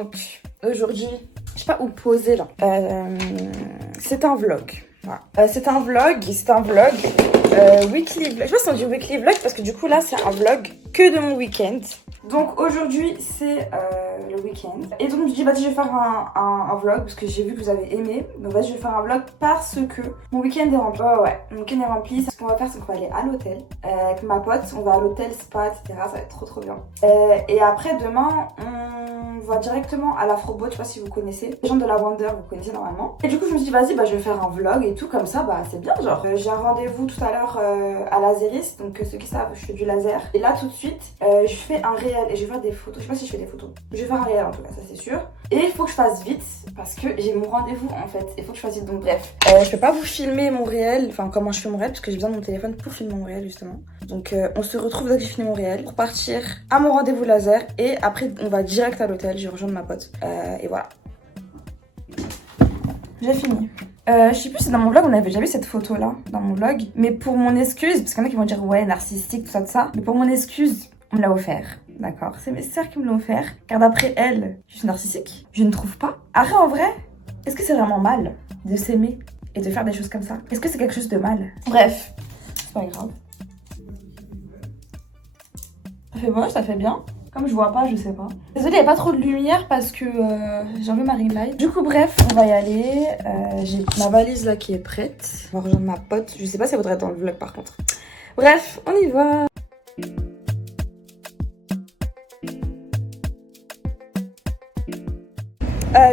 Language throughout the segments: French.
Donc aujourd'hui, je sais pas où poser là. C'est un vlog. Voilà. C'est un vlog weekly vlog. Je sais pas si on dit weekly vlog parce que du coup là c'est un vlog que de mon week-end. Donc aujourd'hui c'est le week-end. Et donc je dis vas-y je vais faire un vlog parce que j'ai vu que vous avez aimé. Donc vas-y je vais faire un vlog parce que mon week-end est rempli. Ouais, mon week-end est rempli. Ce qu'on va faire c'est qu'on va aller à l'hôtel avec ma pote. On va à l'hôtel, spa, etc. Ça va être trop bien. Et après demain on va directement à l'Afroboat. Je sais pas si vous connaissez. Les gens de la Wonder vous connaissez normalement. Et du coup je me suis dit vas-y je vais faire un vlog et tout comme ça c'est bien genre. J'ai un rendez-vous tout à l'heure à Laseris. Donc ceux qui savent je fais du laser. Et là tout de suite je fais un réel et je vais faire des photos. Je sais pas si je fais des photos. Je vais faire un réel en tout cas, ça c'est sûr. Et il faut que je fasse vite parce que j'ai mon rendez-vous en fait. Il faut que je fasse vite. Donc bref. Je peux pas vous filmer mon réel, enfin comment je fais mon réel parce que j'ai besoin de mon téléphone pour filmer mon réel justement. Donc on se retrouve dès que j'ai fini mon réel pour partir à mon rendez-vous laser. Et après on va direct à l'hôtel. Je vais rejoindre ma pote. Et voilà. J'ai fini. Je sais plus si dans mon vlog on avait déjà vu cette photo là dans mon vlog. Mais pour mon excuse, parce qu'il y en a qui vont dire ouais narcissique tout ça. Mais pour mon excuse, on me l'a offert. D'accord, c'est mes sœurs qui me l'ont offert. Car d'après elles, je suis narcissique. Je ne trouve pas. Après en vrai, est-ce que c'est vraiment mal de s'aimer et de faire des choses comme ça? Est-ce que c'est quelque chose de mal? Bref, c'est pas grave. Ça fait moche, ça fait bien. Comme je vois pas, je sais pas. Désolée, il n'y a pas trop de lumière parce que j'ai enlevé ma ring light. Du coup, bref, on va y aller. J'ai ma valise là qui est prête. On va rejoindre ma pote. Je sais pas si elle voudrait être dans le vlog par contre. Bref, on y va.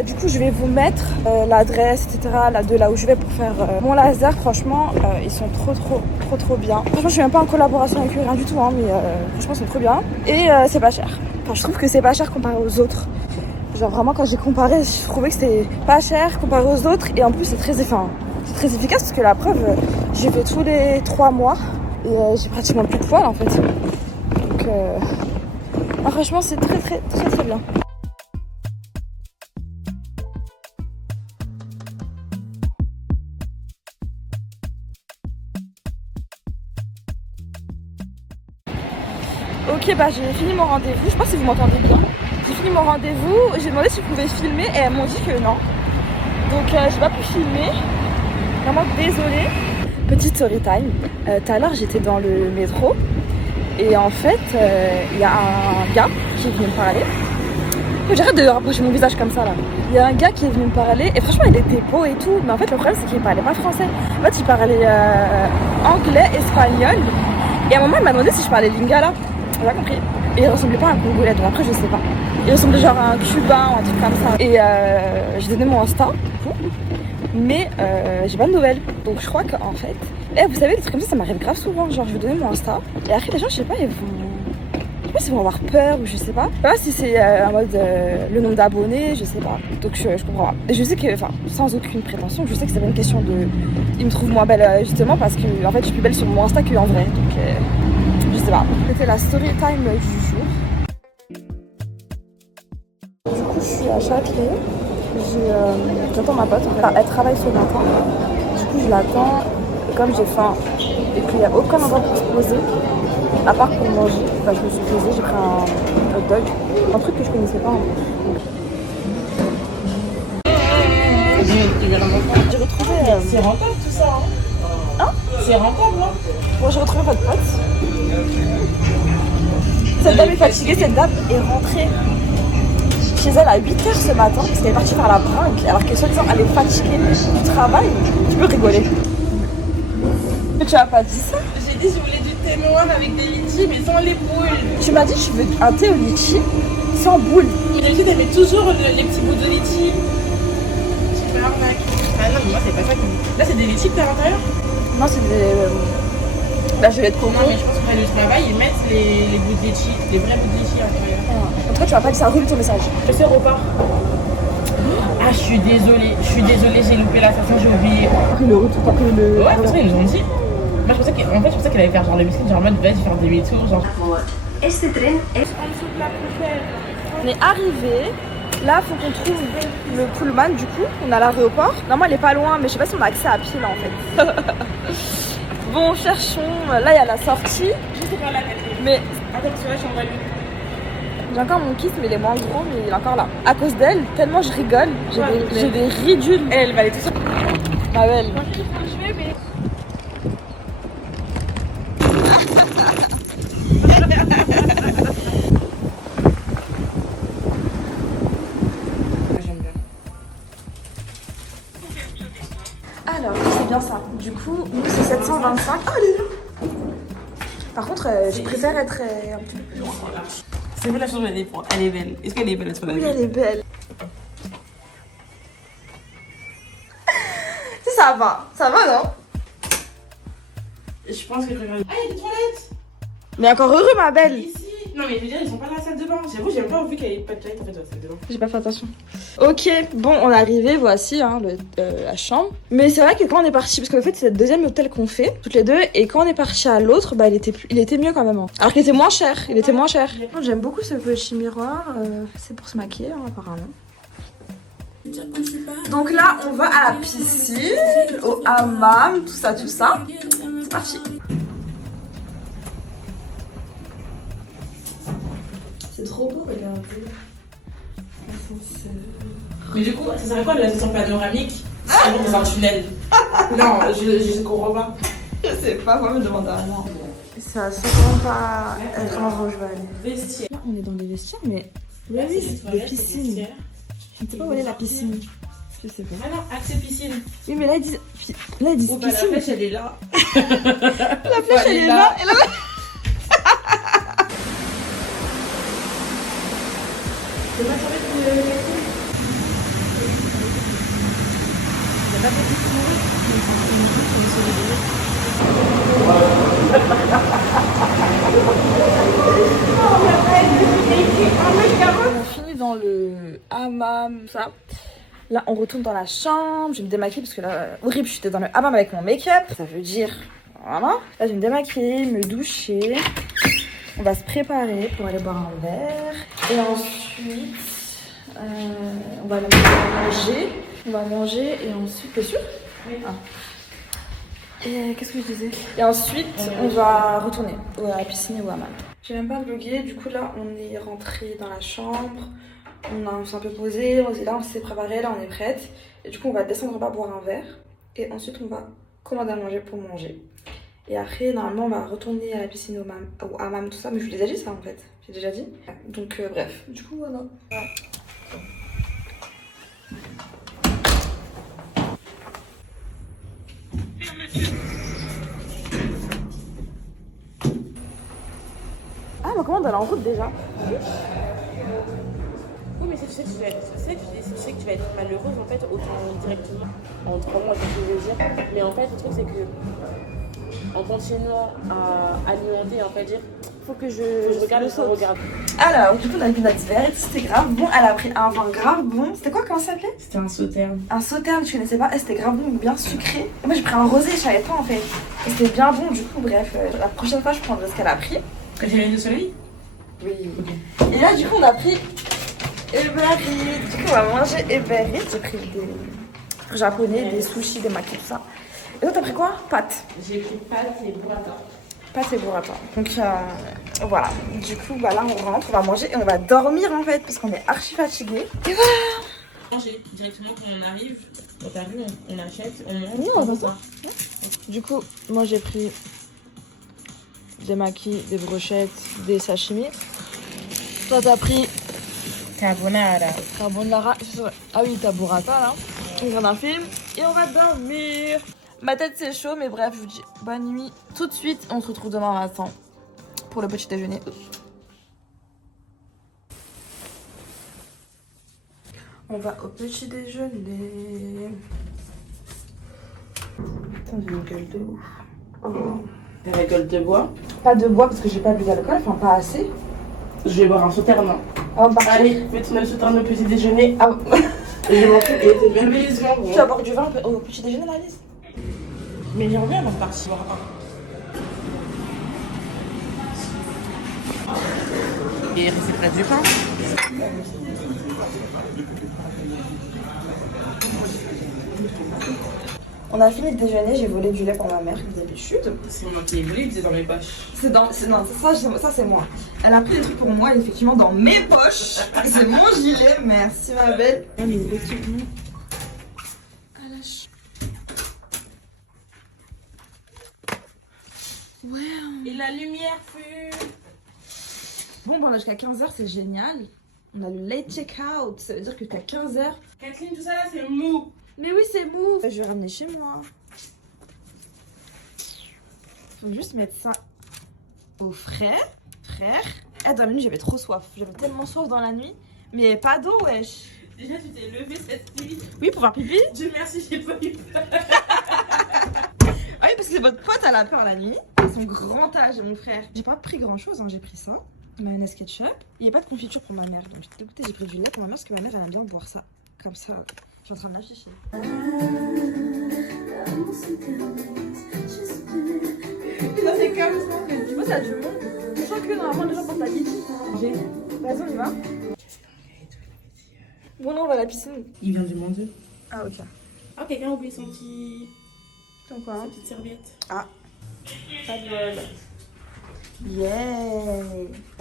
Du coup, je vais vous mettre l'adresse, etc. De là où je vais pour faire mon laser. Franchement, ils sont trop bien. Franchement, je suis même pas en collaboration avec eux, rien du tout, hein, mais franchement, ils sont trop bien. Et c'est pas cher. Enfin, je trouve que c'est pas cher comparé aux autres. Genre vraiment, quand j'ai comparé, je trouvais que c'était pas cher comparé aux autres. Et en plus, c'est très efficace parce que la preuve, j'ai fait tous les 3 mois et j'ai pratiquement plus de poils en fait. Donc, franchement, c'est très bien. Ok, j'ai fini mon rendez-vous. Je sais pas si vous m'entendez bien. J'ai fini mon rendez-vous. J'ai demandé si je pouvais filmer et elles m'ont dit que non. Donc j'ai pas pu filmer. Vraiment désolée. Petite story time. Tout à l'heure j'étais dans le métro et en fait il y a un gars qui est venu me parler. J'arrête de rapprocher mon visage comme ça là. Il y a un gars qui est venu me parler et franchement il était beau et tout. Mais en fait le problème c'est qu'il parlait pas français. En fait il parlait anglais, espagnol. Et à un moment il m'a demandé si je parlais lingala. J'ai pas compris. Et il ressemblait pas à un Congolais, donc après je sais pas. Il ressemblait genre à un Cubain ou un truc comme ça. Et j'ai donné mon Insta, mais j'ai pas de nouvelles. Donc je crois qu'en fait, vous savez, des trucs comme ça m'arrive grave souvent. Genre je vais donner mon Insta, et après les gens, je sais pas, ils vont. Je sais pas s'ils vont avoir peur ou je sais pas. Je sais pas si c'est en mode le nombre d'abonnés, je sais pas. Donc je comprends pas. Et je sais que, enfin, sans aucune prétention, je sais que c'est pas une question de. Ils me trouvent moins belle justement parce que en fait je suis plus belle sur mon Insta qu'en vrai. Donc je sais pas. C'était la story time du jour. Du coup, je suis à Châtelet. J'attends ma pote. Enfin, elle travaille ce matin. Du coup, je l'attends. Et comme j'ai faim et qu'il n'y a aucun endroit pour se poser, à part pour manger, je me suis posée. J'ai pris un hot dog. Un truc que je connaissais pas en fait. J'ai retrouvé. C'est rentable tout ça, hein? C'est rentable, hein? Bon, j'ai retrouvé votre pote. Cette dame est fatiguée, cette dame est rentrée chez elle à 8h ce matin parce qu'elle est partie faire la bringue alors que soi-disant elle est fatiguée du travail. Tu peux rigoler. Mais tu as pas dit ça? J'ai dit je voulais du thé noir avec des litchis mais sans les boules. Tu m'as dit je veux un thé au litchi sans boule. D'habitude elle met toujours les petits bouts de litchi. J'ai fait l'arnaque. Ah non mais moi c'est pas ça qui... Là c'est des litchis que t'as à l'intérieur? Non c'est des... Là je vais être coco. Non mais je pense qu'après le travail ils mettent les bouts de litchi, les vrais bouts de litchi à l'intérieur. En tout cas tu m'as pas dit ça, relue ton message. Je sais repart. Ah je suis désolée, j'ai loupé la station, j'ai oublié. T'as pris le retour, t'as pris le... Ouais, parce qu'ils nous ont dit. Moi je pensais qu'elle allait faire genre le biscuit, genre en mode vas-y faire des tours, genre. Este tren es... On est arrivé. Là, faut qu'on trouve le pullman du coup. On est à l'aéroport. Normalement, elle est pas loin, mais je sais pas si on a accès à pied là en fait. Bon, cherchons. Là, il y a la sortie. Juste par la quatrième. Mais attends, parce que là je suis en value. J'ai encore mon kiss, mais il est moins gros, mais il est encore là. À cause d'elle, tellement je rigole, j'ai des ridules. Elle va aller tout seul. Ma belle. Alors, c'est bien ça. Du coup, nous c'est 725. Oh, elle est là. Par contre, je préfère être un petit peu plus loin. C'est vrai, la chambre, elle est belle. Est-ce qu'elle est belle, Oui, elle est belle. Ça va, non? Je pense que je regarde. Ah, il y a des toilettes. Mais encore heureux, ma belle. Ici. Non, mais je veux dire, ils sont pas dans la salle de bain. J'avoue, j'ai même pas vu qu'il y avait pas de toilettes en fait dans la salle de bain. J'ai pas fait attention. Ok, bon, on est arrivé, voici hein, la chambre. Mais c'est vrai que quand on est parti, parce qu'en fait c'est le deuxième hôtel qu'on fait, toutes les deux, et quand on est parti à l'autre, bah il était mieux quand même. Hein. Alors qu'il était moins cher, J'aime beaucoup ce petit miroir, c'est pour se maquiller hein, apparemment. Donc là, on va à la piscine, au hammam, tout ça. C'est parti. C'est trop beau, regardez. Mais du coup, ça serait quoi la station panoramique dans un tunnel? Non, je comprends pas. Je sais pas, moi me demander à moi. Ça sent vraiment pas être un où je vais aller. Vestiaire. Là, on est dans des vestiaires, mais oui, c'est des piscines. Je ne sais pas où est la piscine. Je sais pas. Ah non, accès piscine. Oui, mais là, ils disent Oh, bah, la flèche, elle est là. La flèche, elle est là. Et là... On finit dans le hammam, ça. Là, on retourne dans la chambre. Je vais me démaquiller parce que là, horrible, j'étais dans le hammam avec mon make-up. Ça veut dire, voilà. Là, je vais me démaquiller, me doucher. On va se préparer pour aller boire un verre. Et ensuite, on va manger. On va manger et ensuite, t'es sûre? Oui. Ah. Et qu'est-ce que je disais? Et ensuite, on va retourner à la piscine et au hammam. J'ai même pas vlogué, du coup là, on est rentré dans la chambre. On s'est un peu posé, là on s'est préparé, là on est prête. Et du coup, on va descendre en bas boire un verre. Et ensuite, on va commander à manger pour manger. Et après, normalement, on va retourner à la piscine au hammam, tout ça. Mais je vous l'ai déjà dit ça en fait. J'ai déjà dit. Donc bref, du coup, voilà. Ah, ma commande elle est en route déjà. Oui, mais si tu sais que tu vas être malheureuse, en fait, autant directement en 3 mois, c'est ce que je veux dire. Mais en fait, le truc, c'est que en continuant à alimenter, en fait, dire, faut que je regarde et je regarde. Alors, du coup, on a vu notre verre, c'était grave bon. Elle a pris un vin grave bon. C'était quoi, comment ça s'appelait? C'était un sauterne. Un sauterne, je connaissais pas. C'était grave bon, bien sucré. Et moi, j'ai pris un rosé, je savais pas en fait. Et c'était bien bon, du coup, bref. La prochaine fois, je prendrai ce qu'elle a pris. J'ai l'huile de soleil? Oui, ok. Et là, du coup, on a pris Eberrit. Du coup, on va manger Eberrit. J'ai pris des trucs japonais, des sushis, des makis, tout ça. Et toi, t'as pris quoi? Pâtes. J'ai pris pâtes et burrata. Pâtes et burrata. Donc, voilà. Du coup, bah, là, on rentre, on va manger et on va dormir en fait, parce qu'on est archi fatigués. Et voilà. Manger directement quand on arrive. Quand t'arrives, on achète, on mange. Oui, on va ça. Du coup, moi, j'ai pris des makis, des brochettes, des sashimi. Toi, t'as pris Carbonara. carbonara. Ah oui, t'as burrata là. On regarde un film et on va dormir. Ma tête c'est chaud, mais bref, je vous dis bonne nuit. Tout de suite, on se retrouve demain matin pour le petit déjeuner. On va au petit déjeuner. Putain, j'ai une gueule de ouf. Oh. T'as la gueule de bois? Pas de bois parce que j'ai pas bu d'alcool, enfin pas assez. Je vais boire un sauterne. Ah, bah, allez, fais-toi le sauterne au petit déjeuner. Ah, je m'en fous. Et t'es bien bellissement. tu vas boire du vin au petit déjeuner, la Alice? Mais j'aimerais bien avant de partir. Et c'est près du pain. On a fini de déjeuner, j'ai volé du lait pour ma mère, comme d'habitude. C'est moi qui ai volé, il était dans mes poches. Non, ça c'est moi. Elle a pris des trucs pour moi, effectivement, dans mes poches. C'est mon gilet, merci ma belle. Wow. Et la lumière fut... Bon, on a jusqu'à 15h, c'est génial. On a le late check-out, ça veut dire que t'as 15h. Kathleen, tout ça là, c'est mou. Mais oui, c'est mou. Je vais ramener chez moi. Faut juste mettre ça au frais. Frère. Eh, dans la nuit, j'avais trop soif. J'avais tellement soif dans la nuit. Mais pas d'eau, wesh. Déjà, tu t'es levée cette nuit. Oui, pour faire pipi. Dieu merci, j'ai pas eu peur. Ah oui, parce que votre pote, elle a peur la nuit. Son grand âge, mon frère. J'ai pas pris grand chose, hein. J'ai pris ça. Mayonnaise ketchup. Il n'y a pas de confiture pour ma mère. Donc j'étais dégoûtée, j'ai pris du lait pour ma mère parce que ma mère, elle aime bien boire ça. Comme ça. Je suis en train de l'afficher. Ça c'est comme ça. Tu vois, ça a du monde. Je sens que normalement les gens portent la bite. Vas-y, on y va. Bon, non, on va à la piscine. Il vient du manger. Ah, ok. Oh, quelqu'un a oublié son petit... Ton quoi? Sa petite serviette. Ah. Pas de bol. Yeah.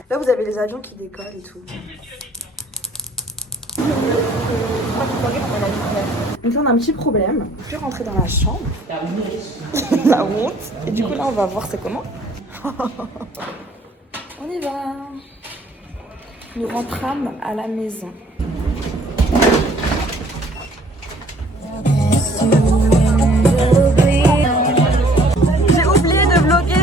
Là, vous avez les avions qui décollent et tout. Donc là, on a un petit problème. Je vais rentrer dans la chambre. La honte. Et du coup, là, on va voir c'est comment. On y va. Nous rentrâmes à la maison. J'ai oublié de vlogger.